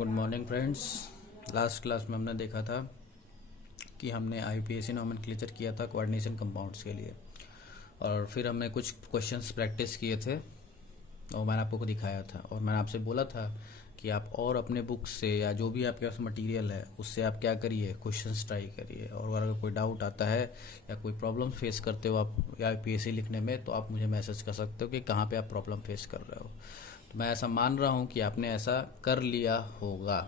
Good morning friends. Last class में हमने देखा था कि हमने आईयूपीएसी नॉमेनक्लेचर किया था कोऑर्डिनेशन कंपाउंड्स के लिए, और फिर हमने कुछ क्वेश्चंस प्रैक्टिस किए थे और मैंने आपको दिखाया था। और मैंने आपसे बोला था कि आप और अपने बुक से या जो भी आपके पास मटेरियल है उससे आप क्या करिए, क्वेश्चंस ट्राई करिए। और अगर कोई डाउट आता है या कोई प्रॉब्लम फेस करते हो आप आईयूपीएसी लिखने में, तो आप मुझे मैसेज कर सकते हो कि कहाँ पे आप प्रॉब्लम फेस कर रहे हो। तो मैं ऐसा मान रहा हूँ कि आपने ऐसा कर लिया होगा।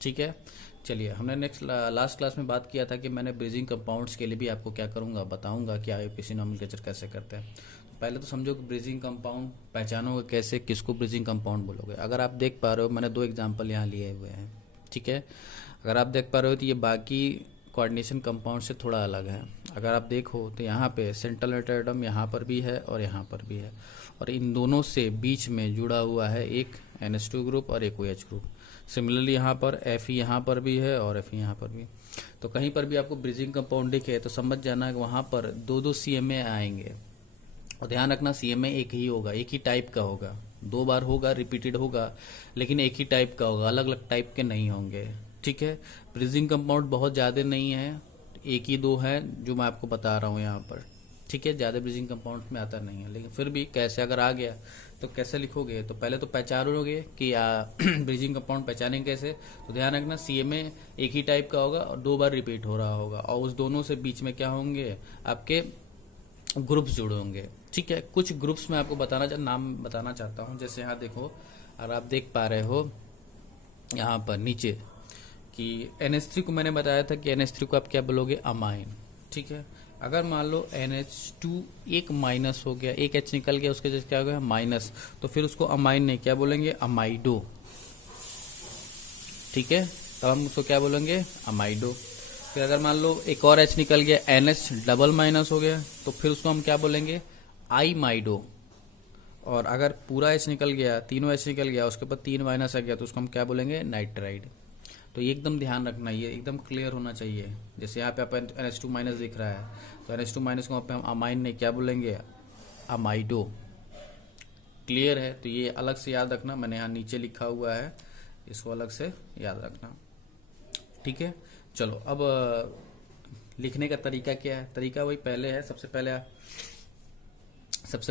ठीक है, चलिए। हमने लास्ट क्लास में बात किया था कि मैंने ब्रिजिंग कंपाउंड्स के लिए भी आपको क्या करूँगा, बताऊँगा कि आईयूपीएसी नॉमेनक्लेचर कैसे करते हैं। तो पहले तो समझो कि ब्रिजिंग कंपाउंड पहचानोगे कैसे, किसको ब्रिजिंग कंपाउंड बोलोगे। अगर आप देख पा रहे हो, मैंने दो एग्जाम्पल यहाँ लिए हुए हैं। ठीक है, अगर आप देख पा रहे हो तो ये बाकी कोऑर्डिनेशन कंपाउंड से थोड़ा अलग है। अगर आप देखो तो यहाँ पे सेंट्रल मेटल एटम यहाँ पर भी है और यहाँ पर भी है, और इन दोनों से बीच में जुड़ा हुआ है एक NH2 ग्रुप और एक OH ग्रुप। सिमिलरली यहाँ पर Fe यहाँ पर भी है और Fe यहाँ पर भी। तो कहीं पर भी आपको ब्रिजिंग कंपाउंड दिखे तो समझ जाना कि वहाँ पर दो दो CMA आएंगे। और ध्यान रखना, CMA एक ही होगा, एक ही टाइप का होगा, दो बार होगा, रिपीटेड होगा, लेकिन एक ही टाइप का होगा, अलग अलग टाइप के नहीं होंगे। ठीक है, ब्रिजिंग कंपाउंड बहुत ज़्यादा नहीं है, एक ही दो है जो मैं आपको बता रहा हूँ यहाँ पर। ठीक है, ज़्यादा ब्रिजिंग कंपाउंड में आता नहीं है, लेकिन फिर भी कैसे अगर आ गया तो कैसे लिखोगे। तो पहले तो पहचानोगे कि ब्रिजिंग कंपाउंड पहचानेंगे कैसे। तो ध्यान रखना, CMA एक ही टाइप का होगा और दो बार रिपीट हो रहा होगा, और उस दोनों से बीच में क्या होंगे, आपके ग्रुप्स जुड़े होंगे। ठीक है, कुछ ग्रुप्स में आपको नाम बताना चाहता हूँ। जैसे यहाँ देखो, और आप देख पा रहे हो यहाँ पर नीचे कि NH3 को मैंने बताया था कि NH3 को आप क्या बोलोगे, अमाइन। ठीक है, अगर मान लो NH2 एक माइनस हो गया, एक H निकल गया, उसके जैसे क्या हो गया, माइनस, तो फिर उसको अमाइन नहीं, क्या बोलेंगे, अमाइडो। ठीक है, तब हम उसको क्या बोलेंगे, अमाइडो। फिर अगर मान लो एक और H निकल गया, NH डबल माइनस हो गया, तो फिर उसको हम क्या बोलेंगे, आईमाइडो। और अगर पूरा H निकल गया, तीनों H निकल गया, उसके ऊपर तीन माइनस आ गया, तो उसको हम क्या बोलेंगे, नाइट्राइड। तो ये एकदम ध्यान रखना, ये एकदम क्लियर होना चाहिए। जैसे यहाँ पे आप NH2 माइनस दिख रहा है, तो NH2 माइनस को हम अमाइन नहीं, क्या बोलेंगे, अमाइडो। क्लियर है, तो ये अलग से याद रखना, मैंने यहाँ नीचे लिखा हुआ है, इसको अलग से याद रखना। ठीक है, चलो अब लिखने का तरीका क्या है। तरीका वही पहले है, सबसे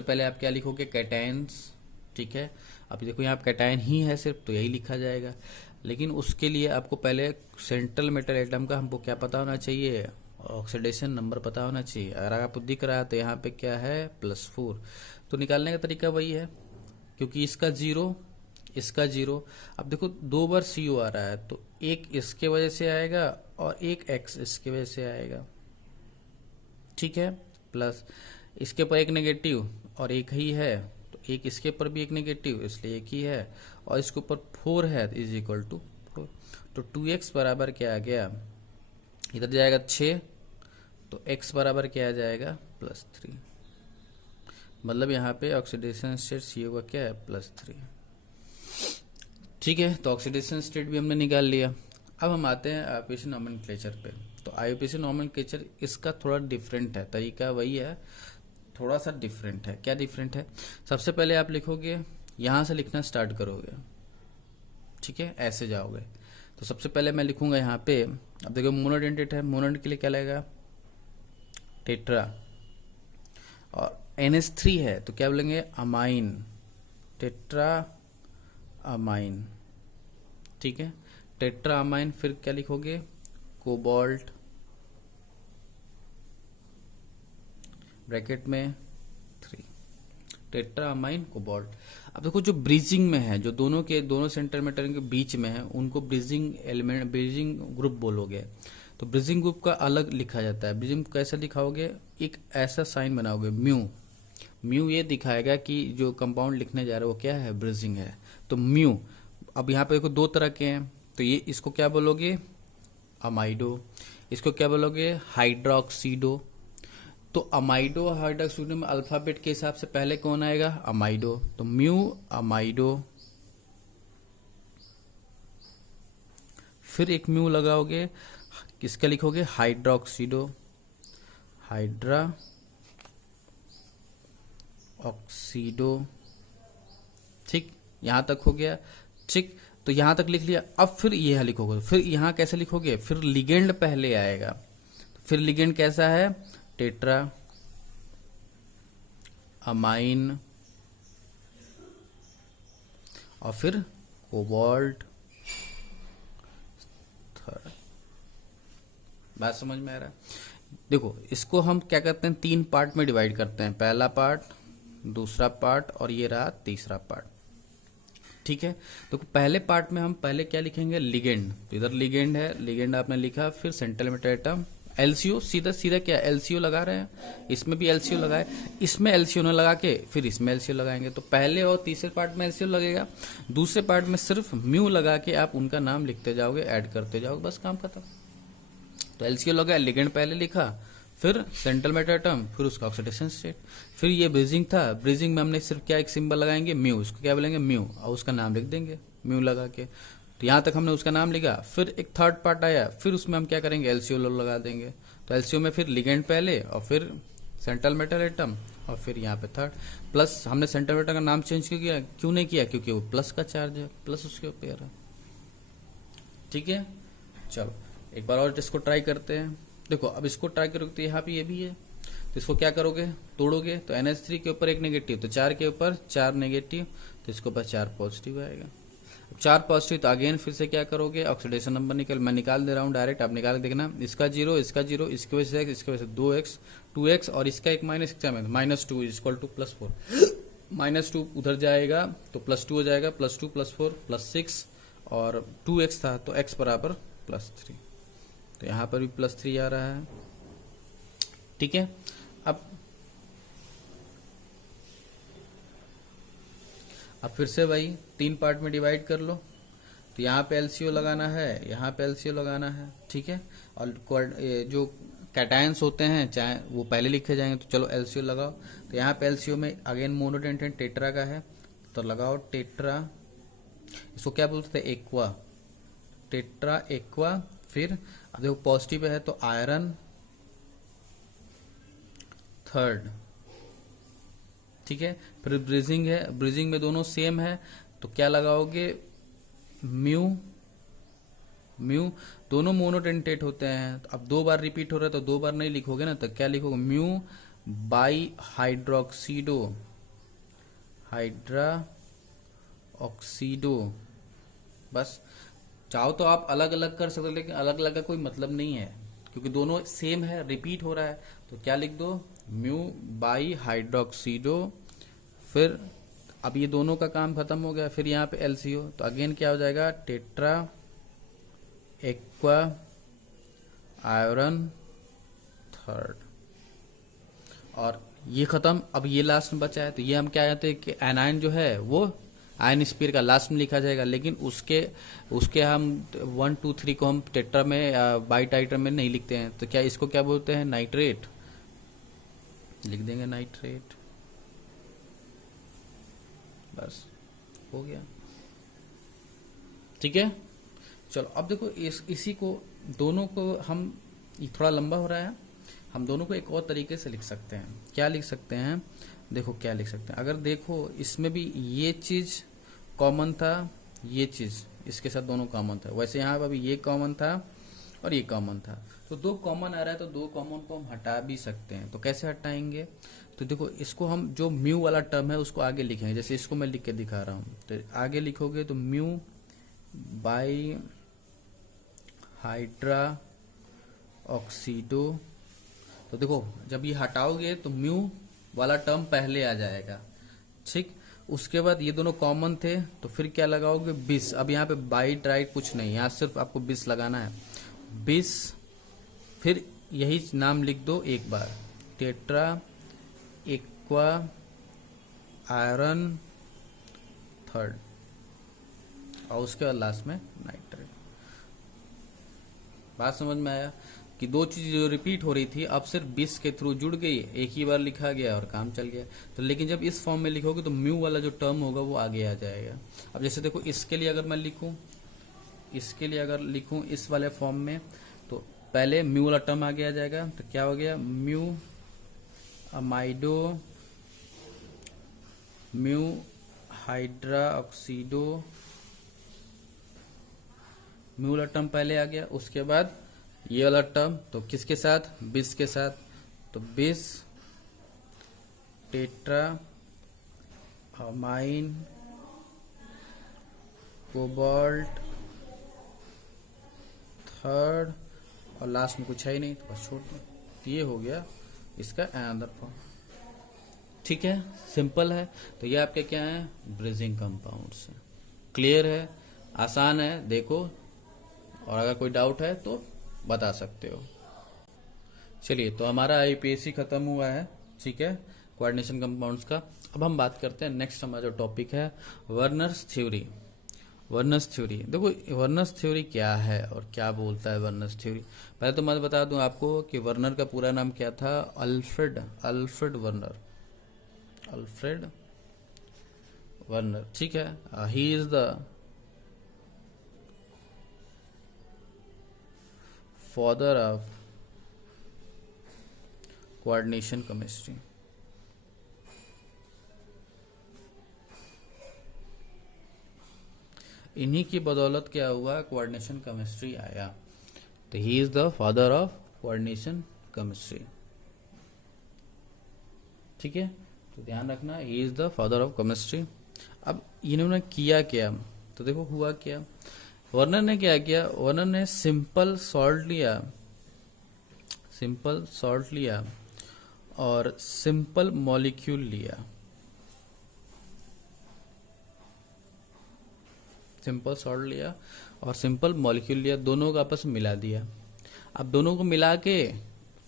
पहले आप क्या लिखोगे, कैटायंस। ठीक है, अब देखो यहाँ कैटायन ही है सिर्फ, तो यही लिखा जाएगा। लेकिन उसके लिए आपको पहले सेंट्रल मेटल एटम का हमको क्या पता होना चाहिए, ऑक्सीडेशन नंबर पता होना चाहिए। अगर आपको दिख रहा है तो यहाँ पे क्या है, +4। तो निकालने का तरीका वही है, क्योंकि इसका जीरो, इसका जीरो। अब देखो दो बार CO आ रहा है, तो एक इसके वजह से आएगा और एक X इसके वजह से आएगा। ठीक है, प्लस इसके ऊपर एक नेगेटिव और एक ही है, तो एक इसके ऊपर भी एक नेगेटिव, इसलिए एक ही है, और इसके ऊपर 4 है, इज इक्वल टू 4। तो 2x बराबर क्या आ गया, इधर जाएगा 6, तो x बराबर क्या आ जाएगा, +3। मतलब यहाँ पे ऑक्सीडेशन स्टेट CO का क्या है, +3। ठीक है, तो ऑक्सीडेशन स्टेट भी हमने निकाल लिया। अब हम आते हैं आईयूपीएसी नॉमेनक्लेचर पे। तो आईयूपीएसी नॉमेनक्लेचर इसका थोड़ा डिफरेंट है, तरीका वही है, थोड़ा सा डिफरेंट है। क्या डिफरेंट है, सबसे पहले आप लिखोगे, यहाँ से लिखना स्टार्ट करोगे। ठीक है, ऐसे जाओगे। तो सबसे पहले मैं लिखूंगा यहाँ पे, अब देखो मोनोडेंटेट है, मोनोडेंट के लिए क्या लगेगा, टेट्रा। और NH3 है तो क्या बोलेंगे, अमाइन, टेट्रा अमाइन। ठीक है, टेट्रा अमाइन। फिर क्या लिखोगे, कोबाल्ट, ब्रैकेट में 3, टेट्रा अमाइन कोबाल्ट। अब देखो जो ब्रिजिंग में है, जो दोनों सेंटर मेटल के बीच में है, उनको ब्रिजिंग एलिमेंट, ब्रिजिंग ग्रुप बोलोगे। तो ब्रिजिंग ग्रुप का अलग लिखा जाता है। ब्रिजिंग कैसे दिखाओगे, एक ऐसा साइन बनाओगे, म्यू ये दिखाएगा कि जो कंपाउंड लिखने जा रहे हो वो क्या है, ब्रिजिंग है। तो म्यू। अब यहाँ पे देखो दो तरह के हैं, तो ये इसको क्या बोलोगे, अमाइडो। इसको क्या बोलोगे, हाइड्रोक्सीडो। तो अमाइडो हाइड्रोक्सीडो में अल्फाबेट के हिसाब से पहले कौन आएगा, अमाइडो। तो म्यू अमाइडो, फिर एक म्यू लगाओगे, किसका लिखोगे, हाइड्रोक्सीडो, हाइड्रा ऑक्सीडो। ठीक, यहां तक हो गया। ठीक, तो यहां तक लिख लिया। अब फिर यह लिखोगे, फिर यहां कैसे लिखोगे, फिर लिगेंड पहले आएगा। फिर लिगेंड कैसा है, टेट्रा अमाइन और फिर कोबाल्ट थर्ड। बात समझ में आ रहा है? देखो इसको हम क्या करते हैं, 3 पार्ट में डिवाइड करते हैं, पहला पार्ट, दूसरा पार्ट और ये रहा तीसरा पार्ट। ठीक है, देखो पहले पार्ट में हम पहले क्या लिखेंगे, लिगेंड। तो इधर लिगेंड है, लिगेंड आपने लिखा, फिर सेंट्रल मेटर एटम, एलसीओ, सीधा सीधा क्या एलसीओ लगा रहे हैं, इसमें भी एलसीओ लगाए, इसमें एलसीओ न लगा के फिर इसमें एलसीओ लगाएंगे। तो पहले और तीसरे पार्ट में एलसीओ लगेगा, दूसरे पार्ट में सिर्फ म्यू लगा के आप उनका नाम लिखते जाओगे, ऐड करते जाओगे, बस काम खत्म। तो एलसीओ लगा, लिगेंड पहले लिखा, फिर सेंट्रल मेटर एटम, फिर उसका ऑक्सीडेशन स्टेट, फिर ये ब्रीजिंग था, ब्रीजिंग में हमने सिर्फ क्या एक सिंबल लगाएंगे म्यू, उसको क्या बोलेंगे म्यू, और उसका नाम लिख देंगे म्यू लगा के। तो यहां तक हमने उसका नाम लिखा, फिर एक थर्ड पार्ट आया, फिर उसमें हम क्या करेंगे, एलसीओ लगा देंगे। तो एलसीओ में फिर लिगेंड पहले और फिर सेंट्रल मेटल एटम और फिर यहाँ पे थर्ड, प्लस हमने सेंट्रल मेटल का नाम चेंज क्यों नहीं किया, क्योंकि वो प्लस का चार्ज है, प्लस उसके ऊपर है। ठीक है, चलो एक बार और इसको ट्राई करते हैं। देखो अब इसको ट्राई करोगे तो यहाँ पे ये भी है, तो इसको क्या करोगे, तोड़ोगे, तो NH3 के ऊपर एक नेगेटिव, तो 4 के ऊपर 4 नेगेटिव, तो इसके ऊपर 4 पॉजिटिव आएगा। 4 पॉजिटिव, तो अगेन फिर से क्या करोगे, ऑक्सीडेशन नंबर मैं निकाल दे रहा हूँ डायरेक्ट, आप निकाल के देखना, इसका 0, इसका 0, इसकी वजह से x, इसकी वजह से 2x, 2x और इसका एक माइनस, -2 इक्वल टू +4, -2 उधर जाएगा तो +2 हो जाएगा, +2 +4 +6 और 2x था तो x बराबर +3, तो यहाँ पर भी +3 आ रहा है। ठीक है, अब फिर से भाई 3 पार्ट में डिवाइड कर लो, तो यहाँ पे एलसीओ लगाना है, यहाँ पे एलसीओ लगाना है। ठीक है, और जो कैटायंस होते हैं चाहे वो पहले लिखे जाएंगे, तो चलो एलसीओ लगाओ। तो यहाँ पे एलसीओ में अगेन मोनोडेंटेन टेट्रा का है, तो लगाओ टेट्रा, इसको क्या बोलते थे, एक्वा, टेट्रा एक्वा। फिर अब देखो पॉजिटिव है तो आयरन थर्ड। ठीक है, फिर ब्रीजिंग है, ब्रीजिंग में दोनों सेम है, तो क्या लगाओगे, म्यू, म्यू दोनों मोनोडेंटेट होते हैं, तो अब 2 बार रिपीट हो रहा है तो 2 बार नहीं लिखोगे ना, तो क्या लिखोगे, म्यू बाई हाइड्रोक्सीडो, हाइड्रा ऑक्सीडो। बस चाहो तो आप अलग अलग कर सकते हो, लेकिन अलग अलग का कोई मतलब नहीं है, क्योंकि दोनों सेम है, रिपीट हो रहा है, तो क्या लिख दो, म्यू बाई हाइड्रोक्सीडो। फिर अब ये दोनों का काम खत्म हो गया, फिर यहाँ पे एलसीओ, तो अगेन क्या हो जाएगा, टेट्रा एक्वा आयरन थर्ड, और ये खत्म। अब ये लास्ट में बचा है, तो ये हम क्या कहते हैं कि एनायन जो है वो आयन स्पीयर का लास्ट में लिखा जाएगा, लेकिन उसके हम 1 2 3 को हम टेट्रा में बाई टाइटर में नहीं लिखते हैं, तो क्या इसको क्या बोलते हैं, नाइट्रेट, लिख देंगे नाइट्रेट, बस हो गया। ठीक है, चलो अब देखो इसी को दोनों को हम, ये थोड़ा लंबा हो रहा है, हम दोनों को एक और तरीके से लिख सकते हैं। क्या लिख सकते हैं, देखो क्या लिख सकते हैं, अगर देखो इसमें भी ये चीज कॉमन था, ये चीज इसके साथ दोनों कॉमन था, वैसे यहाँ पर भी ये कॉमन था और ये कॉमन था, तो 2 कॉमन आ रहा है, तो 2 कॉमन को हम हटा भी सकते हैं। तो कैसे हटाएंगे, तो देखो इसको हम जो म्यू वाला टर्म है उसको आगे लिखेंगे, जैसे इसको मैं लिख के दिखा रहा हूँ, तो आगे लिखोगे तो म्यू बाई हाइड्रा ऑक्सीडो, तो देखो जब ये हटाओगे तो म्यू वाला टर्म पहले आ जाएगा। ठीक, उसके बाद ये दोनों कॉमन थे, तो फिर क्या लगाओगे, 20। अब यहाँ पे बाई ट्राइट कुछ नहीं, यहाँ सिर्फ आपको 20 लगाना है, 20, फिर यही नाम लिख दो एक बार, टेट्रा एक्वा आयरन थर्ड, और उसके बाद लास्ट में नाइट्रेट। बात समझ में आया कि 2 चीज जो रिपीट हो रही थी अब सिर्फ 20 के थ्रू जुड़ गई, एक ही बार लिखा गया और काम चल गया। तो लेकिन जब इस फॉर्म में लिखोगे तो म्यू वाला जो टर्म होगा वो आगे आ जाएगा। अब जैसे देखो इसके लिए अगर मैं लिखूं, इसके लिए अगर लिखूं इस वाले फॉर्म में, तो पहले म्यू वाला टर्म आगे आ जाएगा, तो क्या हो गया, mu amido, mu hydra oxido mu वाला टर्म पहले आ गया, उसके बाद ये वाला टर्म, तो किसके साथ, बिस के साथ, तो बिस टेट्रा अमाइन कोबाल्ट थर्ड, और लास्ट में कुछ है ही नहीं तो बस छोड़ दो। तो ये हो गया इसका अनदर फॉर्म। ठीक है, सिंपल है। तो ये आपके क्या है, ब्रिजिंग कंपाउंड्स है। क्लियर है, आसान है, देखो, और अगर कोई डाउट है तो बता सकते हो। चलिए, तो हमारा आईपीएसी खत्म हुआ है। ठीक है, कोऑर्डिनेशन कंपाउंड्स का। अब हम बात करते हैं, नेक्स्ट हमारा जो टॉपिक है वर्नर्स थ्योरी। वर्नर्स थ्योरी, देखो वर्नर्स थ्योरी क्या है और क्या बोलता है वर्नर्स थ्योरी। पहले तो मैं बता दूं आपको कि वर्नर का पूरा नाम क्या था, अल्फ्रेड वर्नर। अल्फ्रेड वर्नर, ठीक है। He is the father of coordination chemistry. इन्हीं की बदौलत क्या हुआ, कोऑर्डिनेशन केमिस्ट्री आया। तो he is the father of coordination chemistry. ठीक है, तो ध्यान रखना, he is the father of chemistry. अब इन्होंने किया क्या, तो देखो हुआ क्या, वर्नर ने क्या किया, वर्नर ने सिंपल सॉल्ट लिया और सिंपल मॉलिक्यूल लिया। सिंपल सॉल्ट लिया और सिंपल मॉलिक्यूल लिया, दोनों को आपस में मिला दिया। अब दोनों को मिला के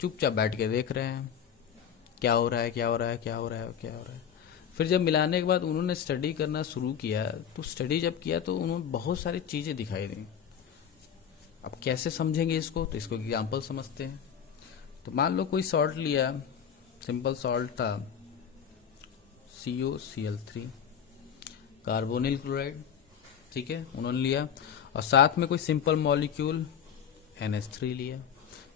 चुपचाप बैठ के देख रहे हैं क्या हो रहा है, क्या हो रहा है, क्या हो रहा है, क्या हो रहा है। फिर जब मिलाने के बाद उन्होंने स्टडी करना शुरू किया, तो स्टडी जब किया तो उन्होंने बहुत सारी चीजें दिखाई दी। अब कैसे समझेंगे इसको, तो इसको एग्जाम्पल समझते हैं। तो मान लो कोई सॉल्ट लिया, सिंपल सॉल्ट था COCl3 कार्बोनिल क्लोराइड, ठीक है, उन्होंने लिया, और साथ में कोई सिंपल मॉलिक्यूल NH3 लिया,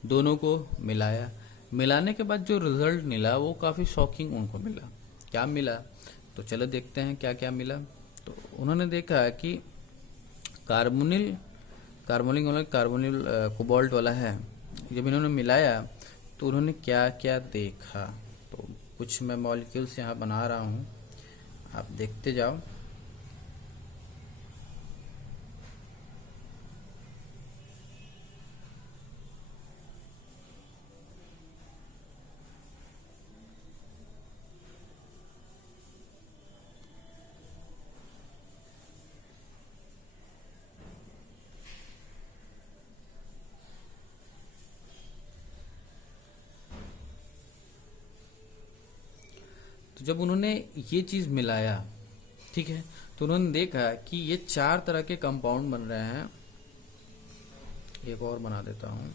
दोनों को मिलाया। मिलाने के बाद जो रिजल्ट मिला वो काफी शॉकिंग उनको मिला। क्या मिला, तो चलो देखते हैं क्या क्या मिला। तो उन्होंने देखा कि कार्बोनिल कोबाल्ट वाला है, जब इन्होंने मिलाया तो उन्होंने क्या क्या देखा। तो कुछ मैं मॉलिक्यूल्स यहाँ बना रहा हूँ, आप देखते जाओ। तो जब उन्होंने ये चीज मिलाया, ठीक है, तो उन्होंने देखा कि ये 4 तरह के कंपाउंड बन रहे हैं। एक और बना देता हूं,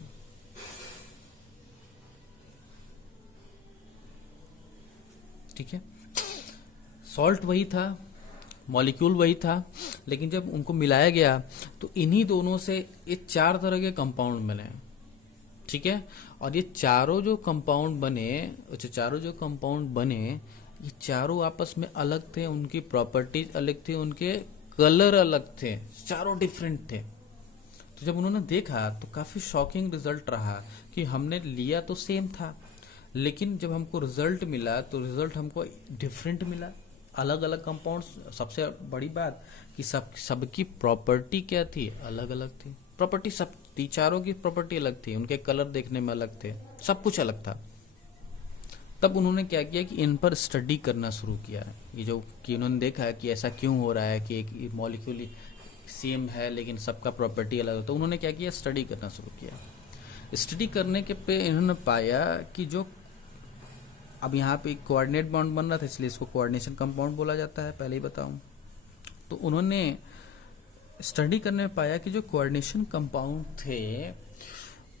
ठीक है, सॉल्ट वही था, मॉलिक्यूल वही था, लेकिन जब उनको मिलाया गया तो इन्हीं दोनों से ये 4 तरह के कंपाउंड बने। ठीक है, और ये चारों जो कंपाउंड बने, ये चारों आपस में अलग थे, उनकी प्रॉपर्टीज अलग थी, उनके कलर अलग थे, चारों डिफरेंट थे। तो जब उन्होंने देखा तो काफी शॉकिंग रिजल्ट रहा कि हमने लिया तो सेम था, लेकिन जब हमको रिजल्ट मिला तो रिजल्ट हमको डिफरेंट मिला, अलग अलग कंपाउंड्स। सबसे बड़ी बात कि सबकी प्रॉपर्टी क्या थी, अलग अलग थी। प्रॉपर्टी सब चारों की प्रॉपर्टी अलग थी, उनके कलर देखने में अलग थे, सब कुछ अलग था। तब उन्होंने क्या किया कि इन पर स्टडी करना शुरू किया। ये जो कि उन्होंने देखा है कि ऐसा क्यों हो रहा है कि एक मॉलिक्यूल सेम है लेकिन सबका प्रॉपर्टी अलग है, तो उन्होंने क्या किया, स्टडी करना शुरू किया। स्टडी करने के पे इन्होंने पाया कि जो अब यहाँ पे कोऑर्डिनेट बॉन्ड बन रहा था, इसलिए इसको कोऑर्डिनेशन कंपाउंड बोला जाता है, पहले ही बताऊं। तो उन्होंने स्टडी करने में पाया कि जो कोऑर्डिनेशन कंपाउंड थे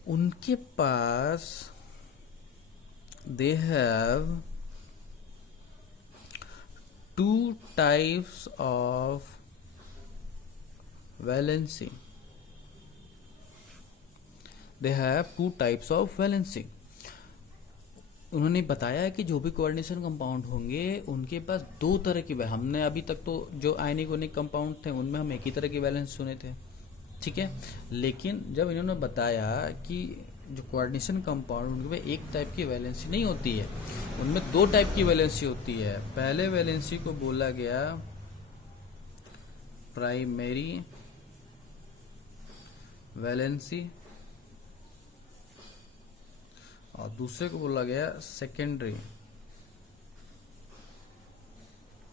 उनके पास they have 2 types of valency. They have 2 types of valency. उन्होंने बताया कि जो भी कोऑर्डिनेशन कंपाउंड होंगे उनके पास 2 तरह की, हमने अभी तक तो जो आयनिक कंपाउंड थे उनमें हम एक ही तरह की वैलेंस सुने थे, ठीक है। लेकिन जब इन्होंने बताया कि जो कोऑर्डिनेशन कंपाउंड उनमें एक टाइप की वैलेंसी नहीं होती है, उनमें दो टाइप की वैलेंसी होती है। पहले वैलेंसी को बोला गया प्राइमरी वैलेंसी और दूसरे को बोला गया सेकेंडरी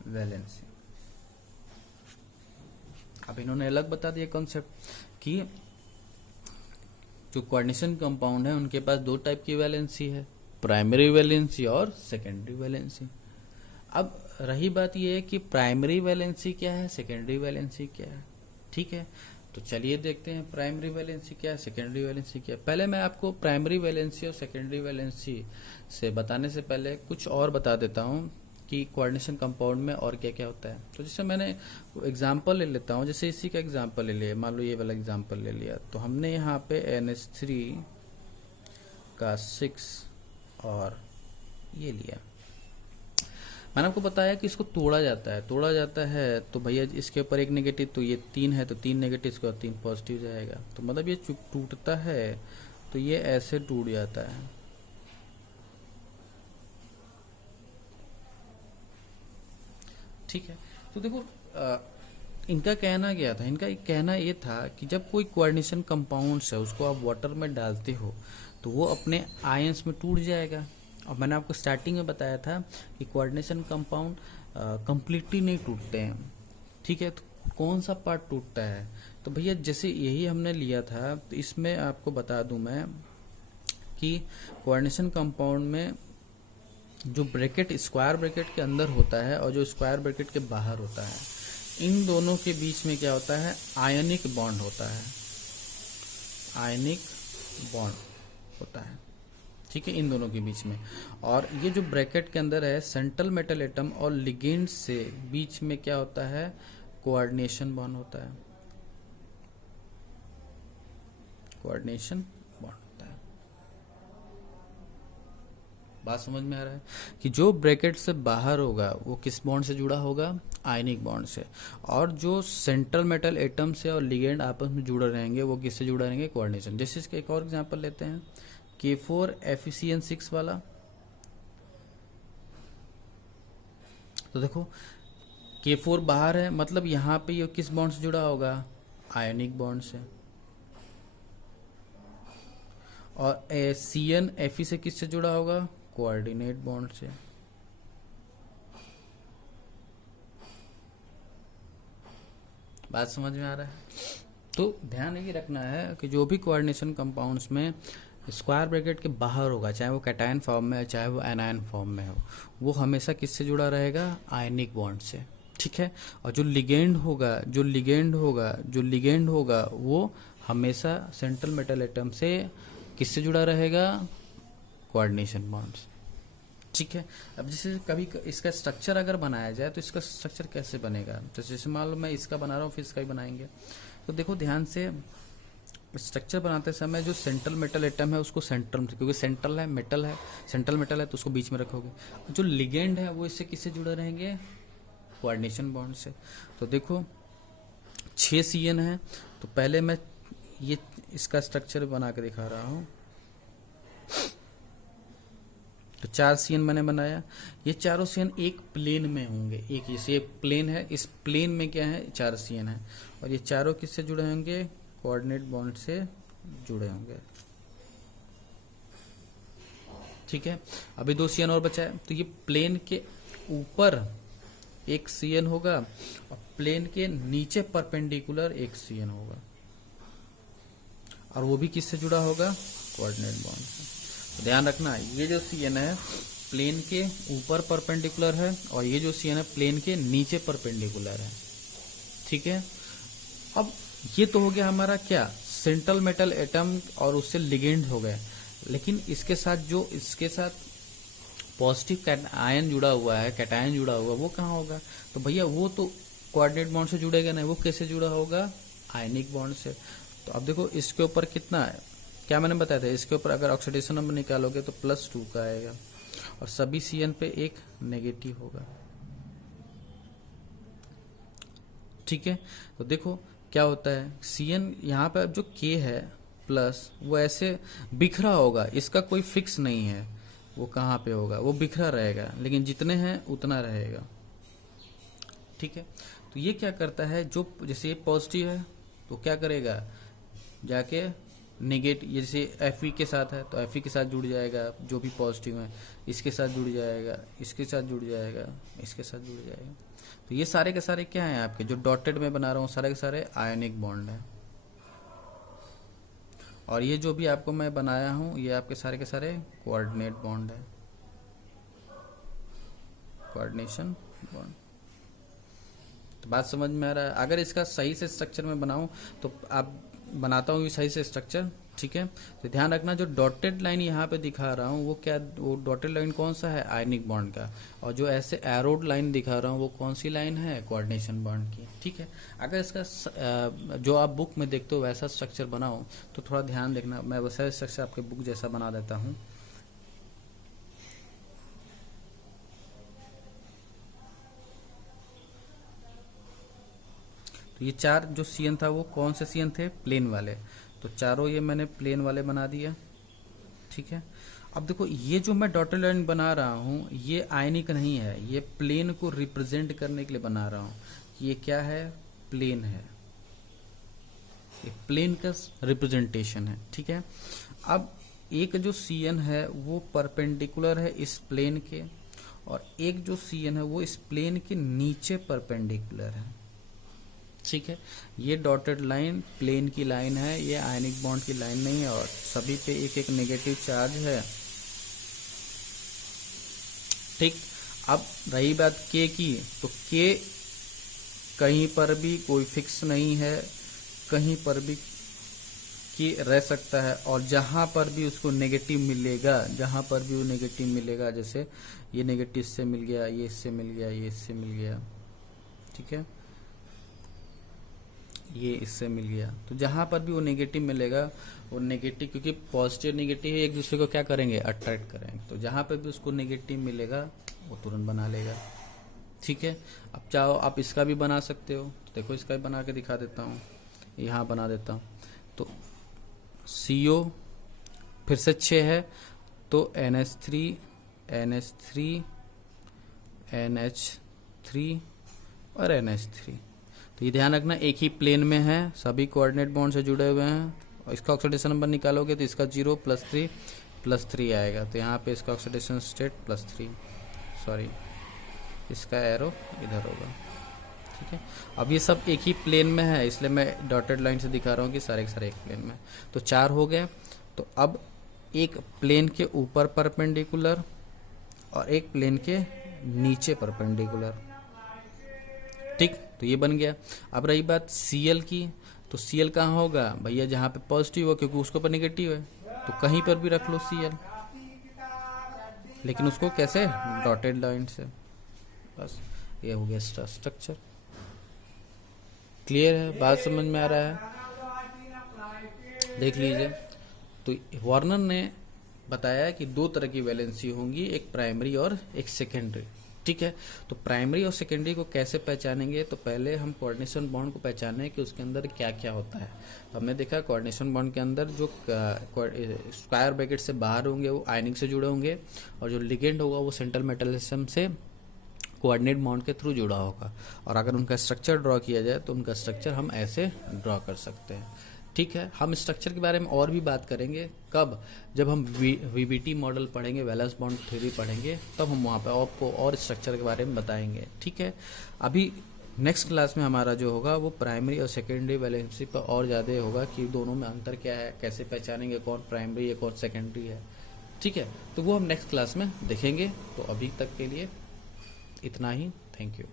वैलेंसी। अब इन्होंने अलग बता दिया कॉन्सेप्ट कि जो कोऑर्डिनेशन कंपाउंड है उनके पास दो टाइप की वैलेंसी है, प्राइमरी वैलेंसी और सेकेंडरी वैलेंसी। अब रही बात यह है कि प्राइमरी वैलेंसी क्या है, सेकेंडरी वैलेंसी क्या है। ठीक है, तो चलिए देखते हैं प्राइमरी वैलेंसी क्या है, सेकेंडरी वैलेंसी क्या है। पहले मैं आपको प्राइमरी वैलेंसी और सेकेंडरी वैलेंसी से बताने से पहले कुछ और बता देता हूँ कि कोऑर्डिनेशन कंपाउंड में और क्या क्या होता है। तो जैसे मैंने एग्जांपल ले लेता हूँ, जैसे इसी का एग्जांपल ले लिया, मान लो ये वाला एग्जांपल ले लिया, तो हमने यहाँ पे NH3 का 6 और ये लिया। मैंने आपको बताया कि इसको तोड़ा जाता है तो भैया इसके ऊपर एक नेगेटिव, तो ये 3 है तो 3 नेगेटिव, इसके बाद 3 पॉजिटिव जाएगा। तो मतलब ये टूटता है तो ये ऐसे टूट जाता है। ठीक है, तो देखो इनका कहना क्या था, इनका कहना ये था कि जब कोई कोऑर्डिनेशन कंपाउंड्स है उसको आप वाटर में डालते हो तो वो अपने आयंस में टूट जाएगा। और मैंने आपको स्टार्टिंग में बताया था कि कोऑर्डिनेशन कंपाउंड कंप्लीटली नहीं टूटते हैं। ठीक है, तो कौन सा पार्ट टूटता है, तो भैया जैसे यही हमने लिया था, तो इसमें आपको बता दूं मैं कि कोऑर्डिनेशन कंपाउंड में जो ब्रैकेट स्क्वायर ब्रैकेट के अंदर होता है और जो स्क्वायर ब्रैकेट के बाहर होता है, इन दोनों के बीच में क्या होता है, आयनिक बॉन्ड होता है, आयनिक बॉन्ड होता है। ठीक है, इन दोनों के बीच में। और ये जो ब्रैकेट के अंदर है सेंट्रल मेटल एटम और लिगेंड से बीच में क्या होता है, कोऑर्डिनेशन बॉन्ड होता है, कोऑर्डिनेशन बॉन्ड होता है। बात समझ में आ रहा है कि जो ब्रैकेट से बाहर होगा वो किस बॉन्ड से जुड़ा होगा, आयनिक बॉन्ड से। और जो सेंट्रल मेटल एटम से और लिगेंड आपस में जुड़े रहेंगे वो किससे जुड़े रहेंगे, कोऑर्डिनेशन। जैसे इसका एक और एग्जांपल लेते हैं, K4 FeCN6 वाला। तो देखो K4 बाहर है, मतलब यहाँ पे ये किस बॉन्ड से जुड़ा होगा, आयनिक बॉन्ड से। और CN Fe से किससे जुड़ा होगा, कोऑर्डिनेट बॉन्ड से। बात समझ में आ रहा है। तो ध्यान ये रखना है कि जो भी कोऑर्डिनेशन कंपाउंड्स में स्क्वायर ब्रैकेट के बाहर होगा, चाहे वो कैटायन फॉर्म में है चाहे वो एनायन फॉर्म में हो, वो हमेशा किससे जुड़ा रहेगा, आयनिक बॉन्ड से। ठीक है, और जो लिगेंड होगा वो हमेशा सेंट्रल मेटल एटम से किससे जुड़ा रहेगा, कोऑर्डिनेशन बॉन्ड से। ठीक है, अब जैसे कभी इसका स्ट्रक्चर अगर बनाया जाए तो इसका स्ट्रक्चर कैसे बनेगा, तो जैसे मान लो मैं इसका बना रहा हूँ फिर इसका ही बनाएंगे। तो देखो ध्यान से, स्ट्रक्चर बनाते समय जो सेंट्रल मेटल एटम है उसको सेंट्रल, क्योंकि सेंट्रल मेटल है तो उसको बीच में रखोगे। जो लिगेंड है वो इससे किससे जुड़े रहेंगे, कोऑर्डिनेशन बॉन्ड से। तो देखो 6 CN है, तो पहले मैं ये इसका स्ट्रक्चर बना के दिखा रहा हूँ। तो 4 CN मैंने बनाया, ये चारों CN एक प्लेन में होंगे, एक जैसे प्लेन है, इस प्लेन में क्या है, 4 CN है, और ये चारों किससे जुड़े होंगे, कोऑर्डिनेट बॉन्ड से जुड़े होंगे। ठीक है, अभी 2 CN और बचा है, तो ये प्लेन के ऊपर एक CN होगा और प्लेन के नीचे परपेंडिकुलर एक CN होगा, और वो भी किससे जुड़ा होगा, कोऑर्डिनेट बॉन्ड से। तो ध्यान रखना, ये जो CN है प्लेन के ऊपर परपेंडिकुलर है और ये जो CN है प्लेन के नीचे परपेंडिकुलर है। ठीक है, अब ये तो हो गया हमारा क्या, सेंट्रल मेटल एटम और उससे लिगेंड हो गए। लेकिन इसके साथ पॉजिटिव आयन जुड़ा हुआ है, कैटायन जुड़ा हुआ, वो कहाँ होगा, तो भैया वो तो कोऑर्डिनेट बॉन्ड से जुड़ेगा नहीं, वो कैसे जुड़ा होगा, आयनिक बॉन्ड से। तो अब देखो इसके ऊपर कितना है, क्या मैंने बताया था, इसके ऊपर अगर ऑक्सीडेशन नंबर निकालोगे तो +2 का आएगा और सभी CN पे एक नेगेटिव होगा। ठीक है, तो देखो क्या होता है, CN यहाँ पे जो K है प्लस वो ऐसे बिखरा होगा, इसका कोई फिक्स नहीं है वो कहाँ पे होगा, वो बिखरा रहेगा, लेकिन जितने हैं उतना रहेगा। ठीक है, तो ये क्या करता है, जो जैसे ये पॉजिटिव है तो क्या करेगा, जाके नेगेटिव, जैसे Fe के साथ है तो Fe के साथ जुड़ जाएगा, जो भी पॉजिटिव है इसके साथ जुड़ जाएगा, इसके साथ जुड़ जाएगा, इसके साथ जुड़ जाएगा। तो ये सारे के सारे क्या हैं आपके, जो डॉटेड में बना रहा हूँ सारे के सारे आयनिक बॉन्ड हैं। और ये जो भी आपको मैं बनाया हूँ ये आपके सारे के सारे कोऑर्डिनेट बॉन्ड है, कोऑर्डिनेशन बॉन्ड। तो बात समझ में आ रहा है। अगर इसका सही से स्ट्रक्चर में बनाऊं तो आप बनाता हूँ सही से स्ट्रक्चर। ठीक है, तो ध्यान रखना जो डॉटेड लाइन यहाँ पे दिखा रहा हूँ वो क्या, वो डॉटेड लाइन कौन सा है, आयनिक बॉन्ड का, और जो ऐसे एरोड लाइन दिखा रहा हूँ वो कौन सी लाइन है, कोऑर्डिनेशन बॉन्ड की। ठीक है, अगर इसका जो आप बुक में देखते हो वैसा स्ट्रक्चर बनाओ तो थोड़ा ध्यान देखना, मैं वैसा स्ट्रक्चर आपके बुक जैसा बना देता हूँ। तो ये चार जो CN था वो कौन से CN थे, प्लेन वाले, तो चारों ये मैंने प्लेन वाले बना दिया। ठीक है, अब देखो ये जो मैं डॉटेड लाइन बना रहा हूँ ये आयनिक नहीं है, ये प्लेन को रिप्रेजेंट करने के लिए बना रहा हूँ। ये क्या है, प्लेन है, ये प्लेन का रिप्रेजेंटेशन है। ठीक है, अब एक जो CN है वो परपेंडिकुलर है इस प्लेन के, और एक जो CN है वो इस प्लेन के नीचे परपेंडिकुलर है। ठीक है, ये डॉटेड लाइन प्लेन की लाइन है, ये आयनिक बॉन्ड की लाइन नहीं है, और सभी पे एक एक नेगेटिव चार्ज है। ठीक, अब रही बात K की, तो K कहीं पर भी कोई फिक्स नहीं है, कहीं पर भी K रह सकता है, और जहां पर भी उसको नेगेटिव मिलेगा, जहां पर भी वो नेगेटिव मिलेगा, जैसे ये नेगेटिव इससे मिल गया, ये इससे मिल गया, ये इससे मिल गया, ठीक है, ये इससे मिल गया, तो जहां पर भी वो नेगेटिव मिलेगा, वो नेगेटिव, क्योंकि पॉजिटिव नेगेटिव एक दूसरे को क्या करेंगे, अट्रैक्ट करेंगे, तो जहां पर भी उसको नेगेटिव मिलेगा वो तुरंत बना लेगा। ठीक है, अब चाहो आप इसका भी बना सकते हो, तो देखो इसका भी बना के दिखा देता हूँ, यहाँ बना देता हूँ। तो CO फिर से 6 है, तो NH3 NH3 NH3 और NH3, तो ये ध्यान रखना एक ही प्लेन में है, सभी कोऑर्डिनेट बॉन्ड से जुड़े हुए हैं, और इसका ऑक्सीडेशन नंबर निकालोगे तो इसका 0 + 3 आएगा, तो यहाँ पे इसका ऑक्सीडेशन स्टेट +3, सॉरी इसका एरो इधर होगा। ठीक है, अब ये सब एक ही प्लेन में है, इसलिए मैं डॉटेड लाइन से दिखा रहा हूँ कि सारे के सारे एक प्लेन में, तो 4 हो गए। तो अब एक प्लेन के ऊपर परपेंडिकुलर और एक प्लेन के नीचे परपेंडिकुलर। ठीक, तो ये बन गया। अब रही बात Cl की, तो Cl कहाँ होगा भैया, जहाँ पे पॉजिटिव हो, क्योंकि उसके ऊपर नेगेटिव है, तो कहीं पर भी रख लो Cl, लेकिन उसको कैसे, डॉटेड लाइन से। बस ये हो गया स्ट्रक्चर। क्लियर है, बात समझ में आ रहा है, देख लीजिए। तो वार्नर ने बताया कि 2 तरह की वैलेंसी होंगी, एक प्राइमरी और एक सेकेंडरी। ठीक है, तो प्राइमरी और सेकेंडरी को कैसे पहचानेंगे, तो पहले हम कोऑर्डिनेशन बॉन्ड को पहचानें कि उसके अंदर क्या क्या होता है। तो हमने देखा कोऑर्डिनेशन बॉन्ड के अंदर जो स्क्वायर ब्रैकेट से बाहर होंगे वो आयनिक से जुड़े होंगे, और जो लिगेंड होगा वो सेंट्रल मेटलिज्म से कोऑर्डिनेट बॉन्ड के थ्रू जुड़ा होगा। और अगर उनका स्ट्रक्चर ड्रॉ किया जाए तो उनका स्ट्रक्चर हम ऐसे ड्रॉ कर सकते हैं। ठीक है, हम स्ट्रक्चर के बारे में और भी बात करेंगे, कब, जब हम VBT मॉडल पढ़ेंगे, वैलेंस बॉन्ड थ्योरी पढ़ेंगे, तब हम वहाँ पे आपको और स्ट्रक्चर के बारे में बताएंगे। ठीक है, अभी नेक्स्ट क्लास में हमारा जो होगा वो प्राइमरी और सेकेंडरी वैलेंसी पर और ज़्यादा होगा कि दोनों में अंतर क्या है, कैसे पहचानेंगे कौन प्राइमरी है कौन सेकेंडरी है। ठीक है, तो वो हम नेक्स्ट क्लास में देखेंगे। तो अभी तक के लिए इतना ही, थैंक यू।